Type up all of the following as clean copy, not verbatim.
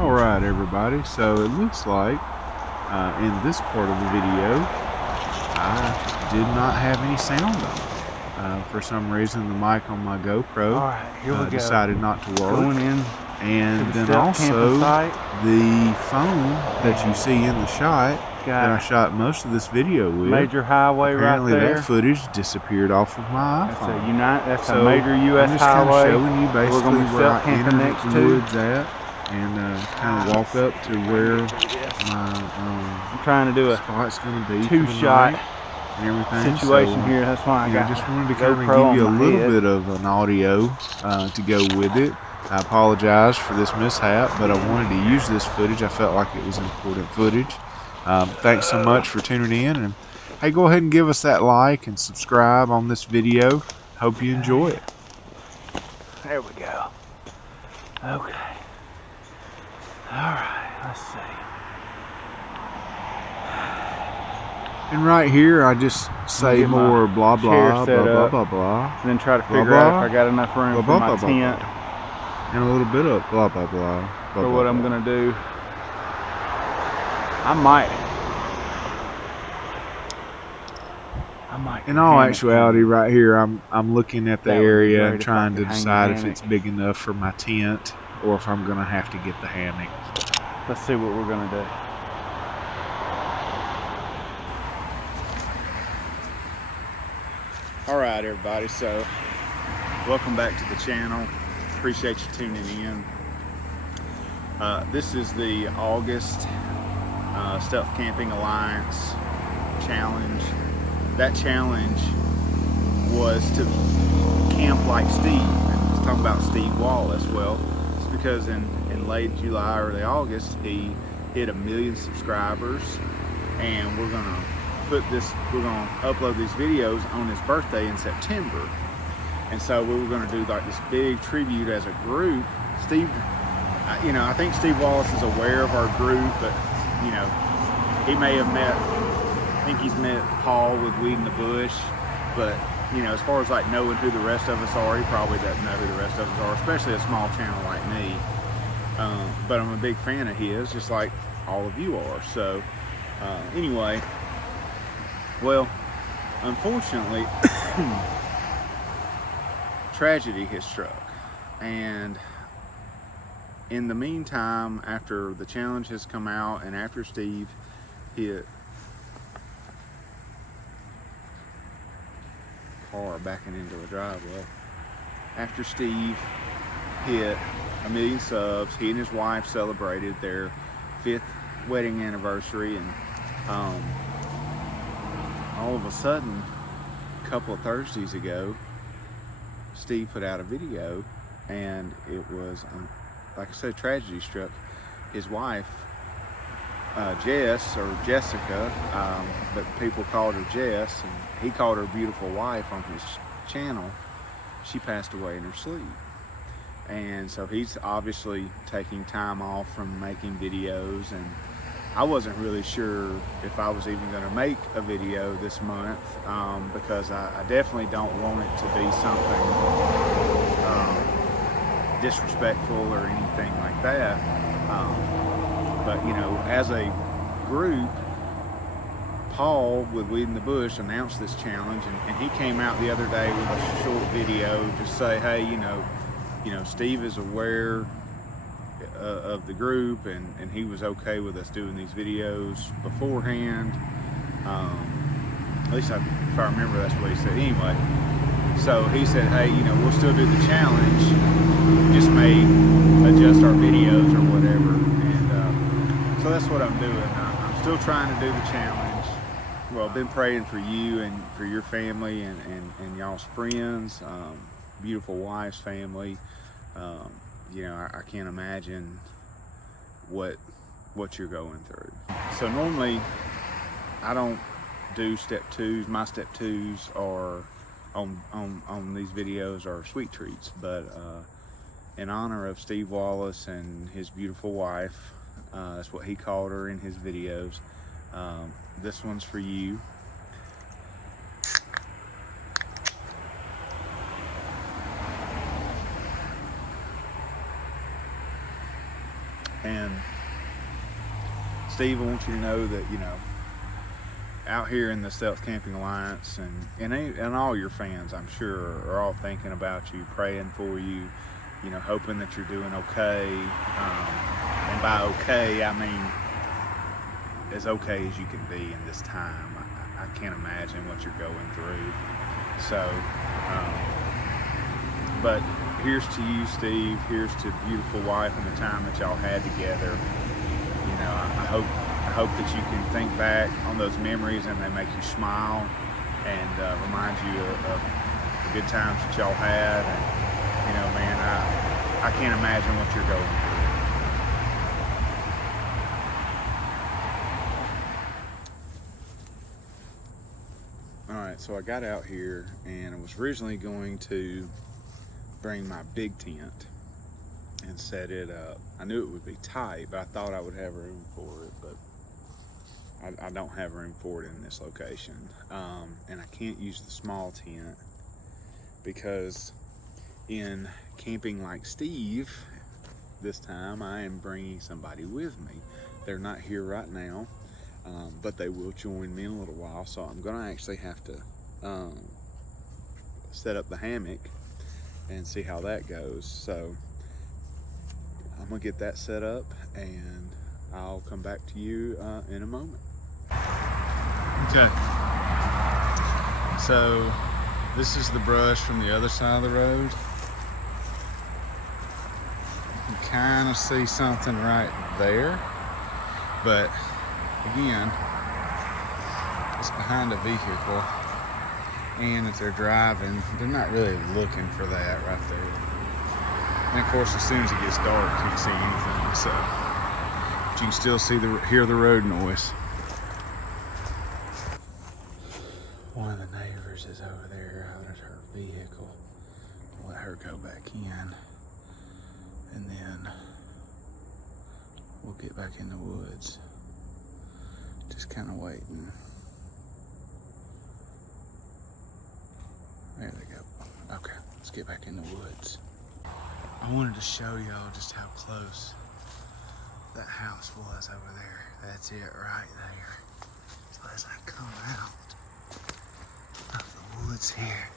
Alright everybody, so it looks like in this part of the video I did not have any sound on. For some reason the mic on my GoPro decided not to work. Going in and then also the phone that you see in the shot that I shot most of this video with, major highway apparently right there. that footage disappeared off of my iPhone. That's a major U.S. I'm just highway. kind of showing you basically where I entered next the woods at, and kind of walk up to where my I'm trying to do a spot's going to be two-shot and everything. situation here. That's why I just wanted to kind of give you a little bit of an audio to go with it. I apologize for this mishap, but I wanted to use this footage. I felt like it was important footage. Thanks so much for tuning in, and hey, go ahead and give us that like and subscribe on this video. Hope you enjoy it. There we go. Okay. Alright, let's see. And right here, I just say more blah blah blah blah blah blah, and then try to figure out if I got enough room for my tent, and a little bit of blah blah blah. For what I'm gonna do, I might. In all actuality, right here, I'm looking at the area and trying to decide if it's big enough for my tent or if I'm gonna have to get the hammock. Let's see what we're gonna do. Alright everybody, so welcome back to the channel. Appreciate you tuning in. This is the August Stealth Camping Alliance challenge. That challenge was to camp like Steve. And I was talking about Steve Wallace. Well, it's because in late July, early August, he hit 1 million subscribers, and we're gonna upload these videos on his birthday in September. And so we were gonna do like this big tribute as a group. Steve, I think Steve Wallace is aware of our group, but he may have I think he's met Paul with Weed in the Bush, but as far as like knowing who the rest of us are, he probably doesn't know who the rest of us are, especially a small channel like me. But I'm a big fan of his, just like all of you are. So anyway, well, unfortunately, tragedy has struck, and in the meantime, after the challenge has come out and after Steve hit car backing into a driveway, after Steve hit 1 million subs, he and his wife celebrated their 5th wedding anniversary, and all of a sudden, a couple of Thursdays ago, Steve put out a video, and it was, like I said, tragedy struck. His wife, Jess, or Jessica, but people called her Jess, and he called her beautiful wife on his channel. She passed away in her sleep. And so he's obviously taking time off from making videos, and I wasn't really sure if I was even going to make a video this month, because I definitely don't want it to be something disrespectful or anything like that. But as a group, Paul with Weed in the Bush announced this challenge, and he came out the other day with a short video to say, hey, Steve is aware of the group, and he was okay with us doing these videos beforehand. At least if I remember, that's what he said. Anyway, so he said, hey, we'll still do the challenge, just may adjust our videos or whatever. And so that's what I'm doing. I'm still trying to do the challenge. Well, I've been praying for you and for your family and y'all's friends, beautiful wife's family. I can't imagine what you're going through. So normally I don't do step 2s. My step 2s are on these videos are sweet treats, but in honor of Steve Wallace and his beautiful wife, that's what he called her in his videos. This one's for you. And Steve, I want you to know that, you know, out here in the Stealth Camping Alliance and all your fans, I'm sure, are all thinking about you, praying for you, you know, hoping that you're doing okay. And by okay, I mean as okay as you can be in this time. I can't imagine what you're going through. So, but here's to you, Steve. Here's to the beautiful wife and the time that y'all had together. You know, I hope that you can think back on those memories and they make you smile and remind you of the good times that y'all had. And, you know, man, I can't imagine what you're going through. All right, so I got out here and I was originally going to bring my big tent and set it up. I knew it would be tight, but I thought I would have room for it, but I don't have room for it in this location. And I can't use the small tent because in camping like Steve, this time I am bringing somebody with me. They're not here right now, but they will join me in a little while. So I'm gonna actually have to set up the hammock and see how that goes. So I'm gonna get that set up and I'll come back to you in a moment. Okay, so this is the brush from the other side of the road. You can kind of see something right there, but again, it's behind a vehicle, and if they're driving, they're not really looking for that right there. And of course, as soon as it gets dark, you can't see anything, so but you can still see hear the road noise. One of the neighbors is over there out at her vehicle. I'll let her go back in, and then we'll get back in the woods. Just kind of waiting. There they go. Okay, let's get back in the woods. I wanted to show y'all just how close that house was over there. That's it right there. So as I come out of the woods here,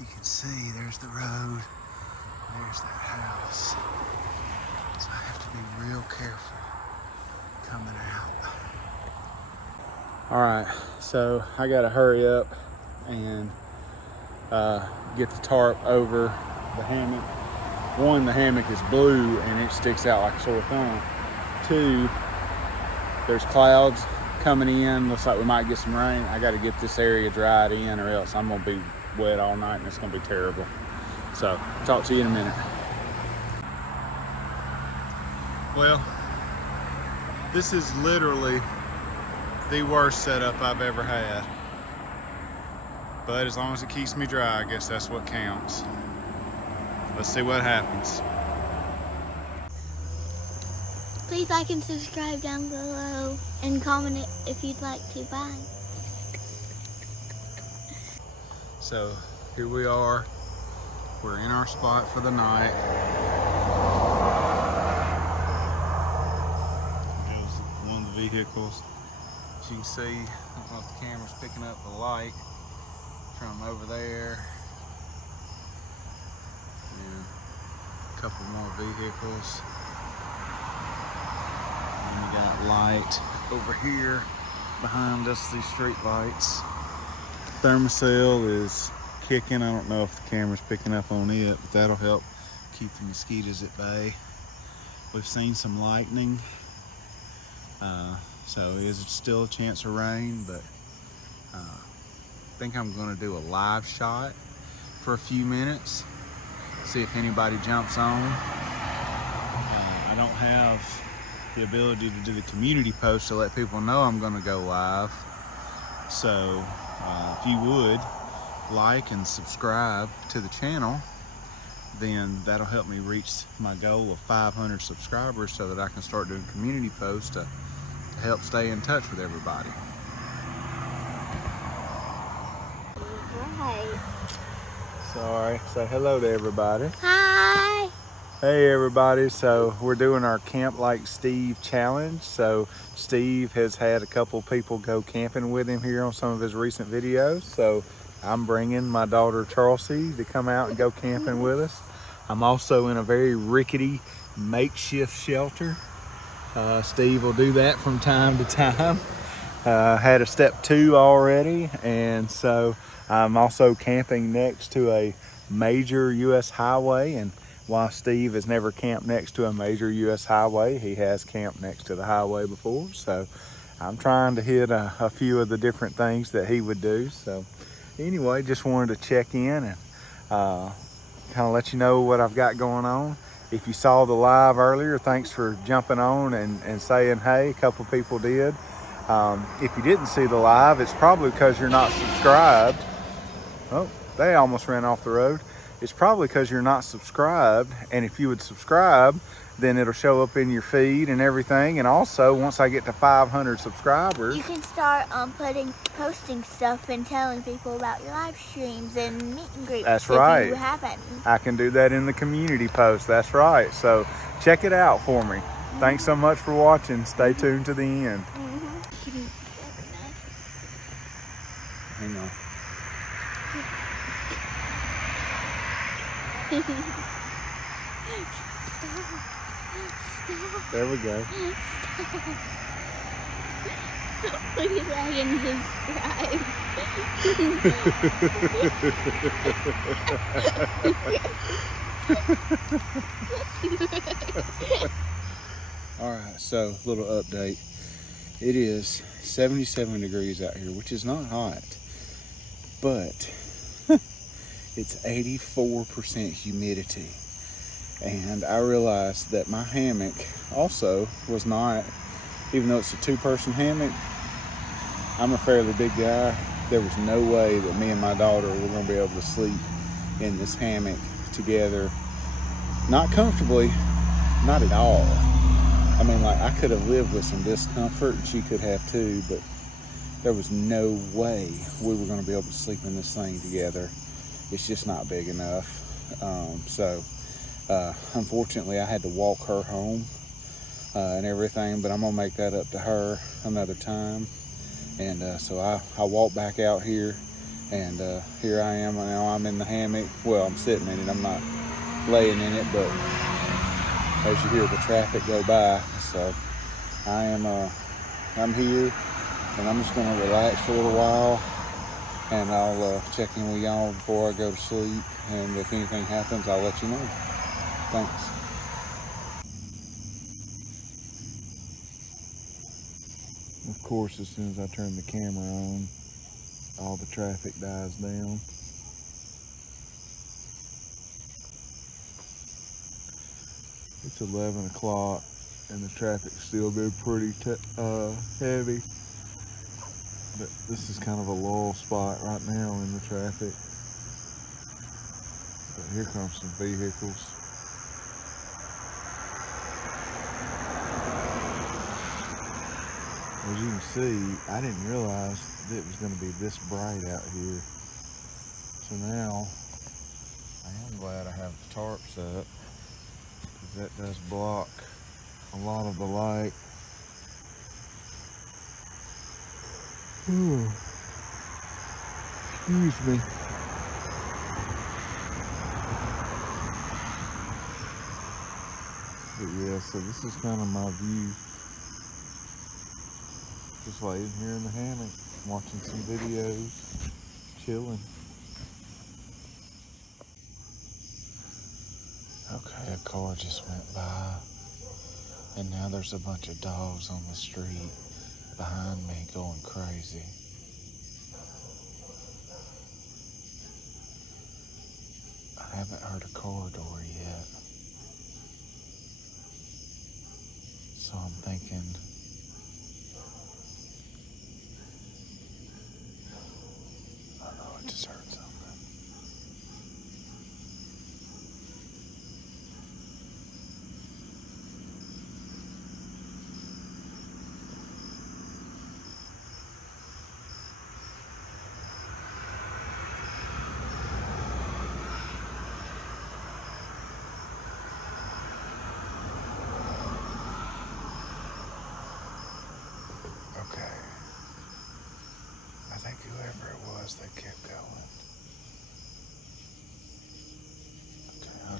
you can see there's the road, there's that house. So I have to be real careful coming out. All right, so I gotta hurry up and get the tarp over the hammock. One, the hammock is blue and it sticks out like a sore thumb. Two, there's clouds coming in. Looks like we might get some rain. I gotta get this area dried in or else I'm gonna be wet all night and it's gonna be terrible. So, talk to you in a minute. Well, this is literally the worst setup I've ever had. But as long as it keeps me dry, I guess that's what counts. Let's see what happens. Please like and subscribe down below and comment it if you'd like to. Bye. So here we are. We're in our spot for the night. There's one of the vehicles. As you can see, I don't know if the camera's picking up the light from over there. And a couple more vehicles. And we got light over here behind us, these street lights. Thermacell is kicking. I don't know if the camera's picking up on it, but that'll help keep the mosquitoes at bay. We've seen some lightning, so it is still a chance of rain, but I think I'm going to do a live shot for a few minutes, see if anybody jumps on. I don't have the ability to do the community post to let people know I'm going to go live, so if you would like and subscribe to the channel, then that'll help me reach my goal of 500 subscribers so that I can start doing community posts to help stay in touch with everybody. Right. Sorry, say hello to everybody. Hi. Hey everybody, so we're doing our Camp Like Steve challenge. So Steve has had a couple people go camping with him here on some of his recent videos. So I'm bringing my daughter Chelsea to come out and go camping with us. I'm also in a very rickety makeshift shelter. Steve will do that from time to time. Had a step 2 already, and so I'm also camping next to a major U.S. highway. And while Steve has never camped next to a major U.S. highway, he has camped next to the highway before. So I'm trying to hit a few of the different things that he would do. So anyway, just wanted to check in and kind of let you know what I've got going on. If you saw the live earlier, thanks for jumping on and saying hey. A couple people did. If you didn't see the live, it's probably because you're not subscribed. Oh, they almost ran off the road. It's probably because you're not subscribed, and if you would subscribe, then it'll show up in your feed and everything. And also, once I get to 500 subscribers, you can start posting stuff and telling people about your live streams and meet and greets. That's right. If you haven't. I can do that in the community post. That's right. So check it out for me. Thanks so much for watching. Stay tuned to the end. Hang on. There we go. Please like and subscribe. All right, so little update. It is 77 degrees out here, which is not hot, but it's 84% humidity. And I realized that my hammock also was not, even though it's a 2-person hammock, I'm a fairly big guy. There was no way that me and my daughter were going to be able to sleep in this hammock together. Not comfortably, not at all. I mean, like, I could have lived with some discomfort, and she could have too, but there was no way we were going to be able to sleep in this thing together. It's just not big enough. Unfortunately, I had to walk her home and everything, but I'm going to make that up to her another time. And so I walked back out here, and here I am now. I'm in the hammock. Well, I'm sitting in it. I'm not laying in it, but as you hear the traffic go by, so I'm here, and I'm just going to relax for a little while, and I'll check in with y'all before I go to sleep, and if anything happens, I'll let you know. Thanks. Of course, as soon as I turn the camera on, all the traffic dies down. It's 11 o'clock and the traffic's still been pretty heavy. But this is kind of a lull spot right now in the traffic. But here comes some vehicles. As you can see, I didn't realize that it was going to be this bright out here. So now, I am glad I have the tarps up, because that does block a lot of the light. Ooh. Excuse me. But yeah, so this is kind of my view. Just laying here in the hammock, watching some videos, chilling. Okay, a car just went by, and now there's a bunch of dogs on the street behind me going crazy. I haven't heard a car door yet, so I'm thinking I just heard something.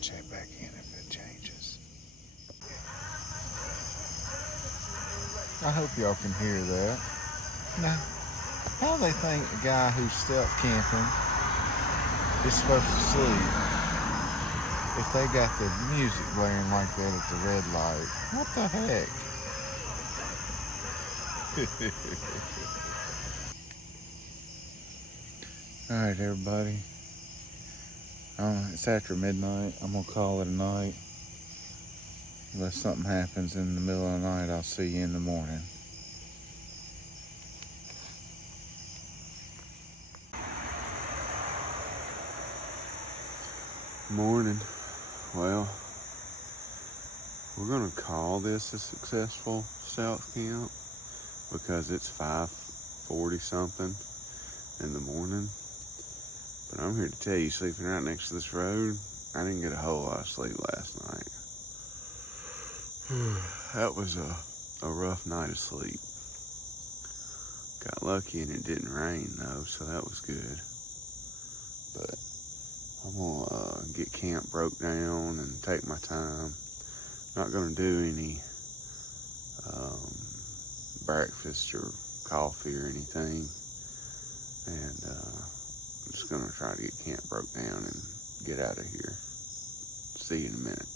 check back in if it changes. I hope y'all can hear that. Now, how do they think a guy who's stealth camping is supposed to sleep if they got the music blaring like that at the red light? What the heck? Alright, everybody. It's after midnight. I'm gonna call it a night. Unless something happens in the middle of the night, I'll see you in the morning. Morning. Well, we're gonna call this a successful stealth camp because it's 5:40 something in the morning. But I'm here to tell you, sleeping right next to this road, I didn't get a whole lot of sleep last night. That was a rough night of sleep. Got lucky and it didn't rain though, so that was good. But I'm gonna get camp broke down and take my time. Not gonna do any breakfast or coffee or anything. And I'm just gonna try to get camp broke down and get out of here. See you in a minute.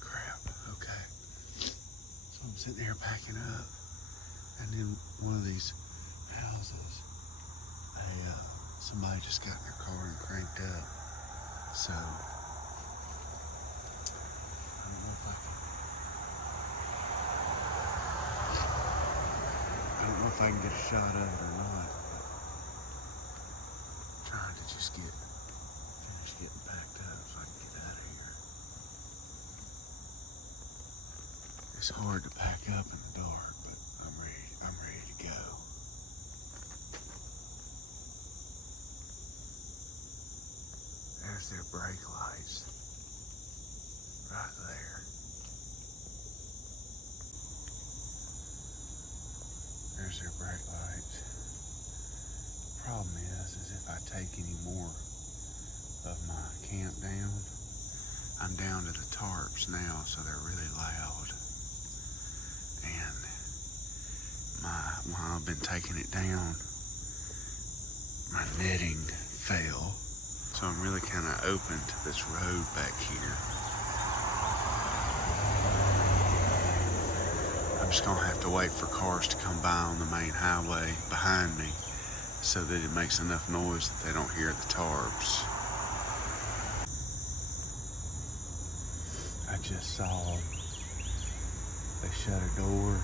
Crap, okay. So I'm sitting here packing up, and then one of these houses, somebody just got in their car and cranked up. So I don't know if I can get a shot of it or not. I'm trying to just finish getting packed up so I can get out of here. It's hard to pack up in the dark, but I'm ready to go. There's their brake lights. Right there. There's their brake lights. Problem is if I take any more of my camp down, I'm down to the tarps now, so they're really loud. And while I've been taking it down, my netting fell. So I'm really kind of open to this road back here. I'm just gonna have to wait for cars to come by on the main highway behind me so that it makes enough noise that they don't hear the tarps. I just saw they shut a door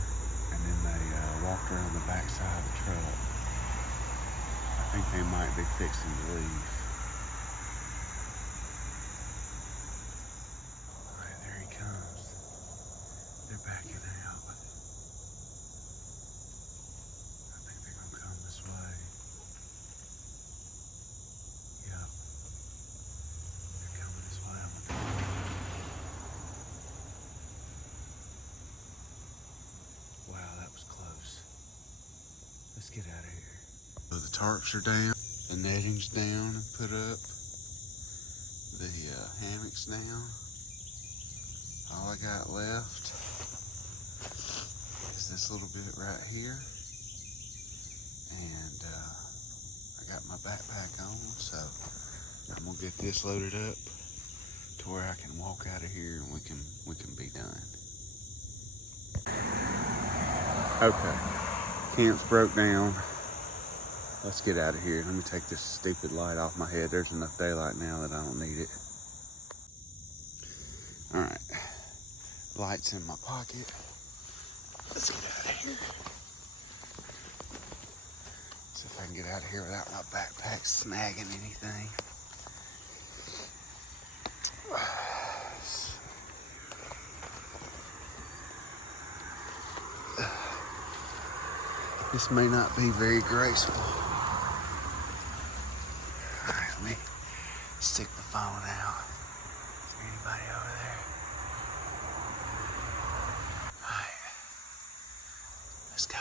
and then they walked around the backside of the truck. I think they might be fixing to leave. Alright, there he comes. They're backing out. I think they're gonna come this way. Yep. They're coming this way on the door. Wow, that was close. Let's get out of here. So the tarps are down, the netting's down and put up, the hammock's down. All I got left is this little bit right here. And I got my backpack on, so I'm gonna get this loaded up to where I can walk out of here and we can be done. Okay, camp's broke down. Let's get out of here. Let me take this stupid light off my head. There's enough daylight now that I don't need it. All right, light's in my pocket. Let's get out of here. See if I can get out of here without my backpack snagging anything. This may not be very graceful. All right, let me stick the phone out. Is there anybody over there? All right, let's go.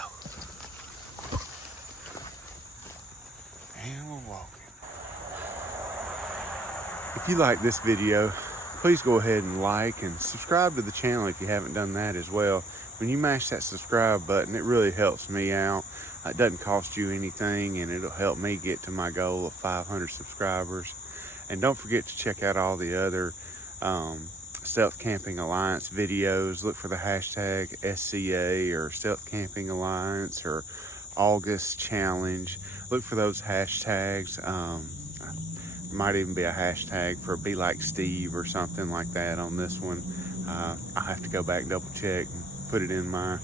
And we're walking. If you like this video, please go ahead and like and subscribe to the channel if you haven't done that as well. When you mash that subscribe button, it really helps me out. It doesn't cost you anything, and it'll help me get to my goal of 500 subscribers. And don't forget to check out all the other Stealth Camping Alliance videos. Look for the hashtag SCA or Stealth Camping Alliance or August Challenge. Look for those hashtags. Might even be a hashtag for Be Like Steve or something like that on this one. I'll have to go back and double check and put it in my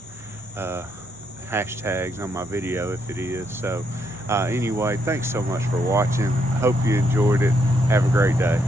hashtags on my video if it is. So anyway, thanks so much for watching. I hope you enjoyed it. Have a great day.